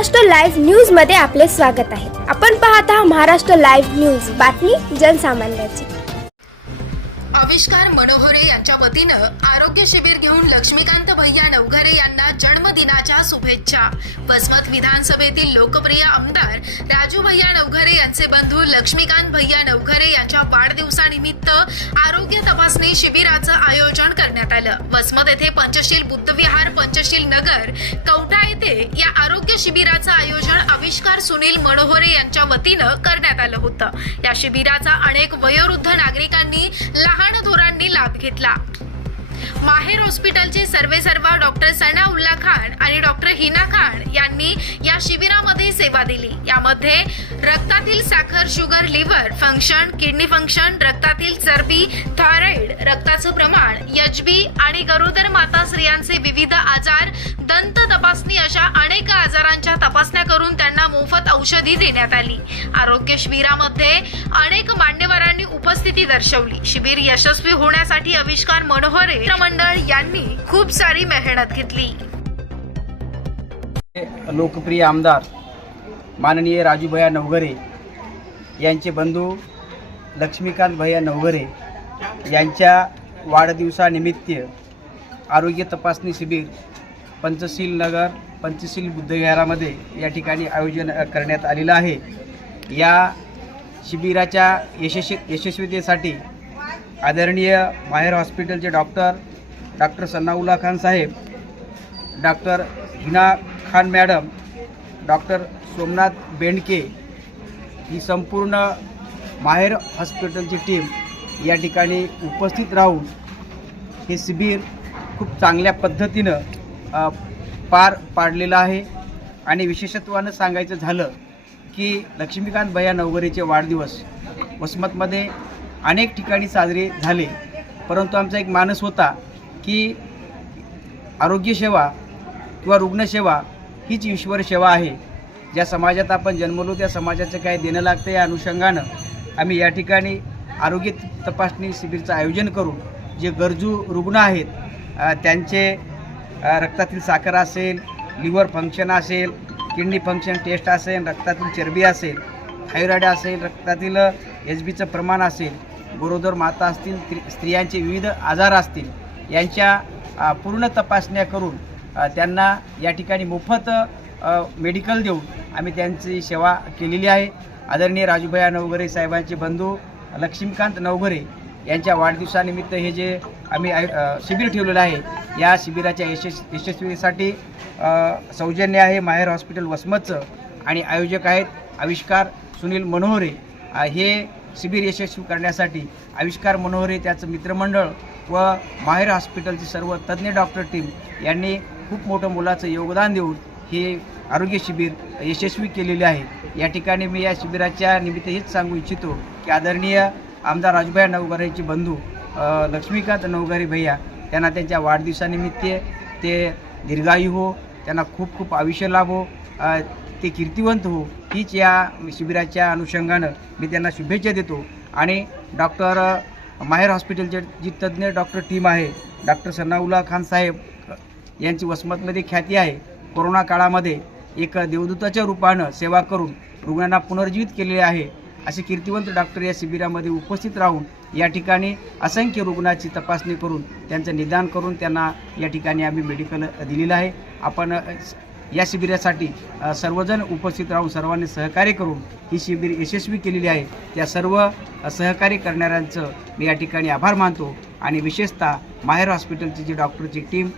Maharashtra live न्यूजमध्ये आपले स्वागत आहे. आपण पाहत आहात महाराष्ट्र लाईव्ह न्यूज. बातमी जनसामान्याची. आविष्कार मनोहरे यांच्या वतीनं आरोग्य शिबिर घेऊन लक्ष्मीकांत भैया नवघरे यांना दिनाच्या शुभेच्छा. वसमत विधानसभेतील लोकप्रिय आमदार राजू भैया नवघरे यांचे बंधू लक्ष्मीकांत भैया नवघरे यांच्या वाढदिवसानिमित्त आरोग्य तपासणी शिबिराचं आयोजन करण्यात आलं. वसमत येथे पंचशील बुद्धविहार पंचशील नगर कवठा येथे या आरोग्य शिबिराचं आयोजन आविष्कार सुनील मनोहरे यांच्या वतीनं करण्यात आलं होतं. या शिबिराचा अनेक वयोवृद्ध नागरिकांनी लहान धोरांनी लाभ घेतला. माहेर हॉस्पिटलचे सर्वे सर्वा डॉक्टर सना उल्ला खान आणि डॉक्टर हिना खान यांनी या शिबिरामध्ये सेवा दिली. यामध्ये रक्तातील साखर sugar liver function kidney function रक्तातील चरबी थायरॉइड रक्ताचं प्रमाण यजबी आणि गरोदर माता स्त्रियांचे विविध आजार दंत तपासणी अशा अनेक औषधी देण्यात आली. आरोग्य शिबिरामध्ये अनेक मान्यवरांनी उपस्थिती दर्शवली. शिबिर यशस्वी होण्यासाठी आविष्कार मनोहरे मंडळ यांनी खूप सारी मेहनत घेतली. लोकप्रिय आमदार माननीय राजूभैया नवघरे यांचे बंधू लक्ष्मीकांत भैया नवघरे यांच्या वाढदिवसानिमित्त आरोग्य तपासणी शिबिर पंचशील नगर पंचशील बुद्धविहारामध्ये या ठिकाणी आयोजन करण्यात आलेलं आहे. या शिबिराच्या यशस्वी यशस्वीतेसाठी आदरणीय माहेर हॉस्पिटलचे डॉक्टर डॉक्टर सन्नाउल्ला खान साहेब doctor Hina Khan madam doctor Somnath Bendke ही संपूर्ण माहेर हॉस्पिटलची टीम या ठिकाणी उपस्थित राहून हे शिबिर खूप चांगल्या पद्धतीनं पार पाडलेलं आहे. आणि विशेषत्वानं सांगायचं झालं की लक्ष्मीकांत भैया नवगरेचे वाढदिवस वसमतमध्ये अनेक ठिकाणी साजरे झाले. परंतु आमचा एक मानस होता की आरोग्यसेवा किंवा रुग्णसेवा हीच ईश्वर सेवा आहे. ज्या समाजात आपण जन्मलो त्या समाजाचं काय देणं लागतं या अनुषंगानं आम्ही या ठिकाणी आरोग्य तपासणी शिबिरचं आयोजन करून जे गरजू रुग्ण आहेत त्यांचे रक्तातील साखर असेल लिव्हर फंक्शन असेल किडनी फंक्शन टेस्ट असेल रक्तातील चरबी असेल थायरॉईड असेल रक्तातील एच बीचं प्रमाण असेल गरोदर माता असतील स्त्रियांचे विविध आजार असतील यांच्या पूर्ण तपासण्या करून त्यांना या ठिकाणी मोफत मेडिकल देऊन आम्ही त्यांची सेवा केलेली आहे. आदरणीय राजूभैया नवघरे साहेबांचे बंधू लक्ष्मीकांत नवघरे यांच्या वाढदिवसानिमित्त हे जे आम्ही आय- शिबिर ठेवलेलं आहे या शिबिराच्या यशस् यशस्वीसाठी सौजन्य आहे माहेर हॉस्पिटल वसमतचं आणि आयोजक आहेत आविष्कार सुनील मनोहरे. हे शिबिर यशस्वी करण्यासाठी आविष्कार मनोहरे त्याचं मित्रमंडळ व माहेर हॉस्पिटलची सर्व तज्ज्ञ डॉक्टर टीम यांनी खूप मोठं मुलाचं योगदान देऊन हे आरोग्य शिबिर यशस्वी केलेले आहे. या ठिकाणी मी या शिबिराच्या निमित्त हेच सांगू इच्छितो की आदरणीय आमदार राजभाई नवघरेचे बंधू लक्ष्मीकांत नवघरे भैया त्यांना त्यांच्या वाढदिवसानिमित्त ते दीर्घायू हो त्यांना खूप खूप आयुष्य लाभो ते कीर्तिवंत हो हीच या शिबिराच्या अनुषंगानं मी त्यांना शुभेच्छा देतो. आणि डॉक्टर माहेर हॉस्पिटलचे जी तज्ज्ञ डॉक्टर टीम आहे डॉक्टर सन्नाउल्ला खान साहेब यांची वसमतमध्ये ख्याती आहे. कोरोना काळामध्ये एक देवदूताच्या रूपानं सेवा करून रुग्णांना पुनर्जीवित केलेले आहे. असे कीर्तिवंत डॉक्टर या शिबिरामध्ये उपस्थित राहून या ठिकाणी असंख्य रुग्णाची तपासणी करून त्यांचं निदान करून त्यांना या ठिकाणी आम्ही मेडिकल दिलेलं आहे. आपण या शिबिरासाठी सर्वजण उपस्थित राहून सर्वांनी सहकार्य करून ही शिबिर यशस्वी केलेली आहे. त्या सर्व सहकार्य करणाऱ्यांचं मी या ठिकाणी आभार मानतो. आणि विशेषतः माहेर हॉस्पिटलची जी डॉक्टरची टीम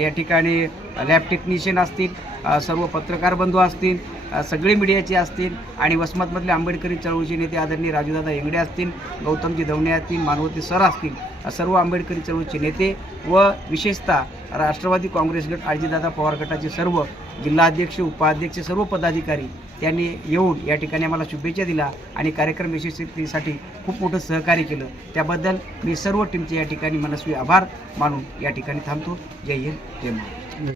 या ठिकाणी लॅब टेक्निशियन असतील सर्व पत्रकार बंधू असतील सगळी सगळे मीडियाचे असतील आणि वसमतमधले आंबेडकरी चळवळीचे नेते आदरणीय राजूदादा इंगडे असतील गौतमजी धवणे असतील मानवती सर असतील सर्व आंबेडकरी चळवळीचे नेते व विशेषतः राष्ट्रवादी काँग्रेस गट अजितदादा पवार गटाचे सर्व जिल्हाध्यक्ष उपाध्यक्ष सर्व पदाधिकारी त्यांनी येऊन या ठिकाणी आम्हाला शुभेच्छा दिल्या आणि कार्यक्रम यशस्वीसाठी खूप मोठं सहकार्य केलं. त्याबद्दल मी सर्व टीमचे या ठिकाणी मनस्वी आभार मानून या ठिकाणी थांबतो. जय हिंद जय महाराष्ट्र.